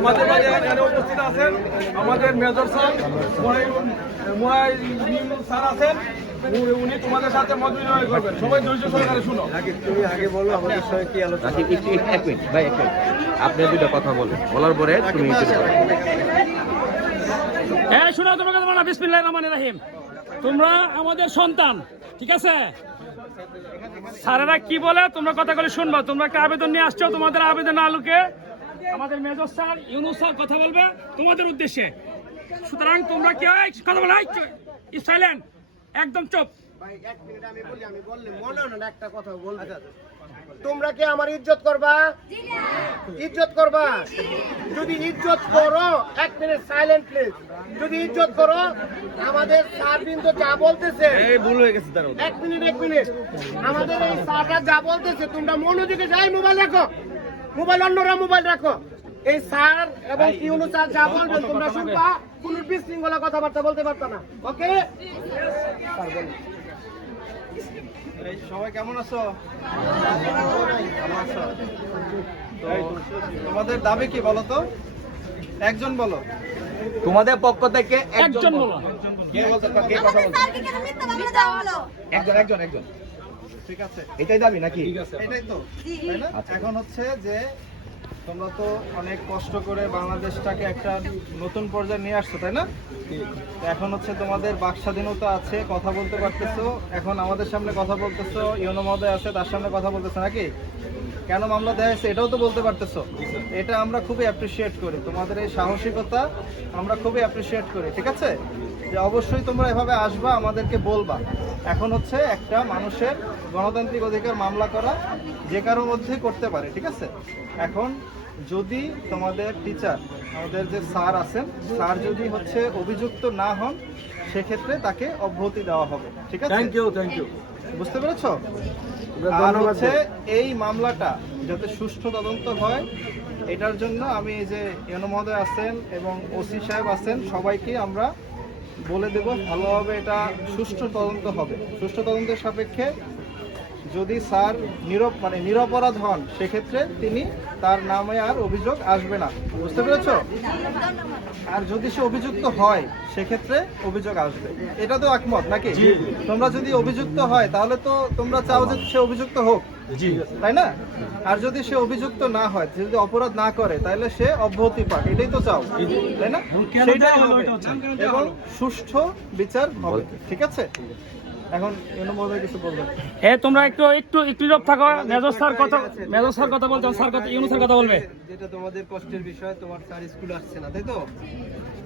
আমাদের মাঝে এখানে উপস্থিত আছেন আমাদের মেজর স্যার স্যার আছেন উনি- উনি তোমাদের সাথে মত বিনিময় করবেন। সবাই ধৈর্য সহকারে শুনো। তুমি আগে বলো আমাদের সঙ্গে কি আলোচনা রাকিব একটু একটু- এক মিনিট ভাই এক মিনিট। আপনি দুটো কথা বলেন। বলার পরে তুমি হ্যাঁ শোনো তোমাকে তোমার রাহিম। তোমরা আমাদের সন্তান ঠিক আছে? স্যারেরা কি বলে? তোমরা কথাগুলো শুনবা। তোমরা একটা আবেদন নিয়ে আসছো তোমাদের আবেদন আলোকে আমাদের মেজর স্যার ইউনুস স্যার কথা বলবে তোমাদের উদ্দেশ্যে। সুতরাং তোমরা কি? হয় কথা বলে সাইলেন্ট একদম চুপ। ভাই এক মিনিট আমি বলি আমি বললে একটা কথা বলবে। তোমরা কি আমার ইজ্জত করবা? ইজ্জত করবা? যদি ইজ্জত করো এক মিনিট সাইলেন্ট প্লিজ যদি ইজ্জত করো আমাদের স্যার কিন্তু যা বলতেছে এই ভুল হয়ে গেছে তার এক মিনিট এক মিনিট। আমাদের এই স্যাররা যা বলতেছে তোমরা মনোযোগে যাই মোবাইল রাখো। মোবাইল অন্যরা মোবাইল রাখো। এই স্যার এবং ইউনু স্যার যা বলবেন তোমরা শুনবা কোন বিশৃঙ্খলা কথাবার্তা বলতে পারতো না। ওকে? সবাই কেমন আছো? তোমাদের দাবি কি বলো তো? একজন বলো। তোমাদের পক্ষ থেকে একজন বলো। একজন একজন একজন। ঠিক আছে? এটাই দাবি নাকি? এটাই তো। আচ্ছা। এখন হচ্ছে যে তোমরা তো অনেক কষ্ট করে বাংলাদেশটাকে একটা নতুন পর্যায়ে নিয়ে আসছো তাই না? এখন হচ্ছে তোমাদের বাক স্বাধীনতা আছে কথা বলতে পারতেছো। এখন আমাদের সামনে কথা বলতেছো ইউনো মহোদয় আছে তার সামনে কথা বলতেছো নাকি? কেন মামলা দেওয়া হয়েছে এটাও তো বলতে পারতেছো। এটা আমরা খুবই অ্যাপ্রিসিয়েট করি। তোমাদের এই সাহসিকতা আমরা খুবই অ্যাপ্রিসিয়েট করি ঠিক আছে? যে অবশ্যই তোমরা এভাবে আসবা আমাদেরকে বলবা। এখন হচ্ছে একটা মানুষের গণতান্ত্রিক অধিকার মামলা করা যে কারোর মধ্যেই করতে পারে ঠিক আছে? এখন যদি তোমাদের টিচার আমাদের যে স্যার আছেন স্যার যদি হচ্ছে অভিযুক্ত না হন সেক্ষেত্রে তাকে অব্যাহতি দেওয়া হবে। ঠিক আছে? থ্যাংক ইউ থ্যাংক ইউ বুঝতে পেরেছ? আর হচ্ছে এই মামলাটা যাতে সুষ্ঠু তদন্ত হয় এটার জন্য আমি এই যে এন মহোদয় আছেন এবং ওসি সাহেব আছেন সবাইকে আমরা বলে দেব ভালোভাবে এটা সুষ্ঠু তদন্ত হবে। সুষ্ঠু তদন্তের সাপেক্ষে যদি স্যার নিরপ মানে নিরপরাধ হন সেক্ষেত্রে তিনি তার নামে আর অভিযোগ আসবে না। বুঝতে পেরেছ? আর যদি সে অভিযুক্ত হয় সেক্ষেত্রে অভিযোগ আসবে। এটা তো একমত নাকি? তোমরা যদি অভিযুক্ত হয় তাহলে তো তোমরা চাও যে সে অভিযুক্ত হোক। তাই না? আর যদি সে অভিযুক্ত না হয় সে যদি অপরাধ না করে তাহলে সে অব্যাহতি পাক। এটাই তো চাও। তাই না? এবং সুষ্ঠু বিচার হবে। ঠিক আছে? এখন মহোদয় কিছু বলবেন তোমরা একটু একটু থাকো। মেজর স্যার কথা মেজর স্যার কথা বলছেন স্যার কথা স্যার কথা বলবে। যেটা তোমাদের কষ্টের বিষয় তোমার স্যার স্কুল আসছে না তাই তো?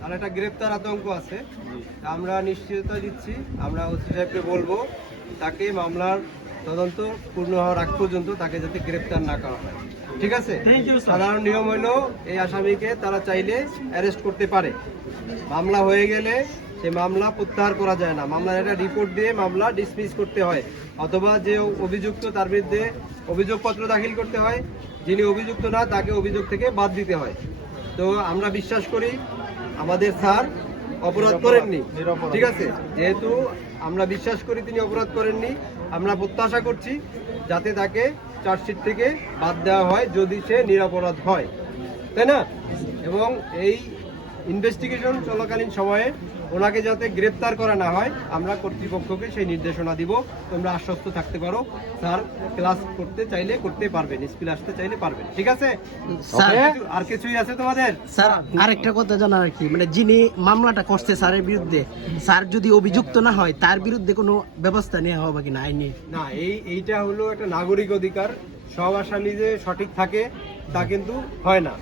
আর একটা গ্রেপ্তার আতঙ্ক আছে। আমরা নিশ্চয়তা দিচ্ছি। আমরা ওসি সাহেবকে বলব তাকে মামলার তদন্ত পূর্ণ হওয়ার আগ পর্যন্ত তাকে যাতে গ্রেপ্তার না করা হয়। ঠিক আছে? সাধারণ নিয়ম হলো এই আসামিকে তারা চাইলে অ্যারেস্ট করতে পারে। মামলা হয়ে গেলে সেই মামলা প্রত্যাহার করা যায় না। মামলার একটা রিপোর্ট দিয়ে মামলা ডিসমিস করতে হয়। অথবা যে অভিযুক্ত তার বিরুদ্ধে অভিযোগপত্র দাখিল করতে হয় যিনি অভিযুক্ত না তাকে অভিযোগ থেকে বাদ দিতে হয়। তো আমরা বিশ্বাস করি আমাদের স্যার অপরাধ করেননি। ঠিক আছে? যেহেতু আমরা বিশ্বাস করি তিনি অপরাধ করেননি আমরা প্রত্যাশা করছি যাতে তাকে চার্জশিট থেকে বাদ দেওয়া হয় যদি সে নিরাপরাধ হয়। তাই না? এবং এই ইনভেস্টিগেশন চলাকালীন সময়ে ওনাকে যাতে গ্রেপ্তার করা না হয় আমরা কর্তৃপক্ষকে সেই নির্দেশনা দিব। তোমরা আশ্বস্ত থাকতে পারো। স্যার ক্লাস করতে চাইলে করতে পারবেন স্কুলে আসতে চাইলে পারবেন। ঠিক আছে? স্যার আর কিছুই আছে তোমাদের? স্যার আরেকটা কথা জানার আর কি। মানে যিনি মামলাটা করছে স্যারের বিরুদ্ধে স্যার যদি অভিযুক্ত না হয় তার বিরুদ্ধে কোনো ব্যবস্থা নেওয়া হবে কিনা আইনি? না এই এইটা হলো একটা নাগরিক অধিকার। সব আসামি যে সঠিক থাকে তা কিন্তু হয় না।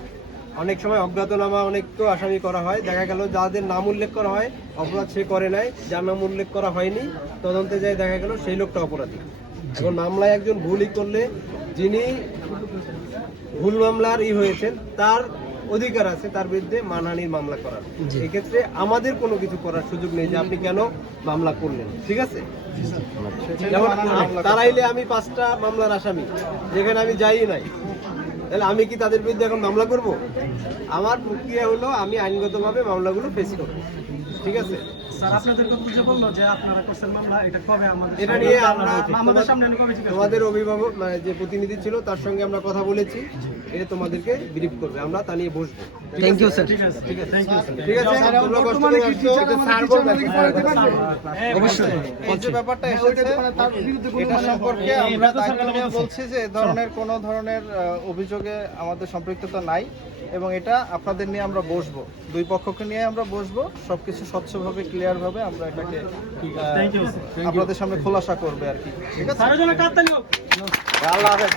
অনেক সময় অজ্ঞাতনামা অনেক তো আসামি করা হয়। দেখা গেল যাদের নাম উল্লেখ করা হয় অপরাধ সে করে নাই। যার নাম উল্লেখ করা হয়নি তদন্তে যায় দেখা গেল সেই লোকটা অপরাধী। এখন মামলায় একজন ভুলই করলে যিনি ভুল মামলার ই হয়েছেন তার অধিকার আছে তার বিরুদ্ধে মানহানির মামলা করার। এক্ষেত্রে আমাদের কোনো কিছু করার সুযোগ নেই যে আপনি কেন মামলা করলেন ঠিক আছে? যেমন তারাইলে আমি পাঁচটা মামলার আসামি যেখানে আমি যাই নাই। তাহলে আমি কি তাদের বিরুদ্ধে এখন মামলা করব? আমার প্রক্রিয়া হলো আমি আইনগতভাবে মামলাগুলো ফেস করব। ঠিক আছে? স্যার আপনাদেরকে বুঝে বলল যে আপনারা করছেন মামলা এটা কবে আমাদের নিয়ে আমরা তোমাদের অভিভাবক মানে যে প্রতিনিধি ছিল তার সঙ্গে আমরা কথা বলেছি। এটা তোমাদেরকে ব্রিফ করবে। আমরা তা নিয়ে বসবো। থ্যাংক ইউ স্যার ঠিক আছে ঠিক বলবেন। অবশ্যই। ব্যাপারটা এসেছে এটা সম্পর্কে আমরা বলছি যে এ ধরনের কোনো ধরনের আহ, অভিযোগে আমাদের সম্পৃক্ততা নাই এবং এটা আপনাদের নিয়ে আমরা বসবো। দুই পক্ষকে নিয়ে আমরা বসবো সবকিছু স্বচ্ছভাবে ক্লিয়ার ভাবে আমরা এটাকে আপনাদের সামনে খোলাসা করবে আর কি। ঠিক আছে? আল্লাহ হাফেজ।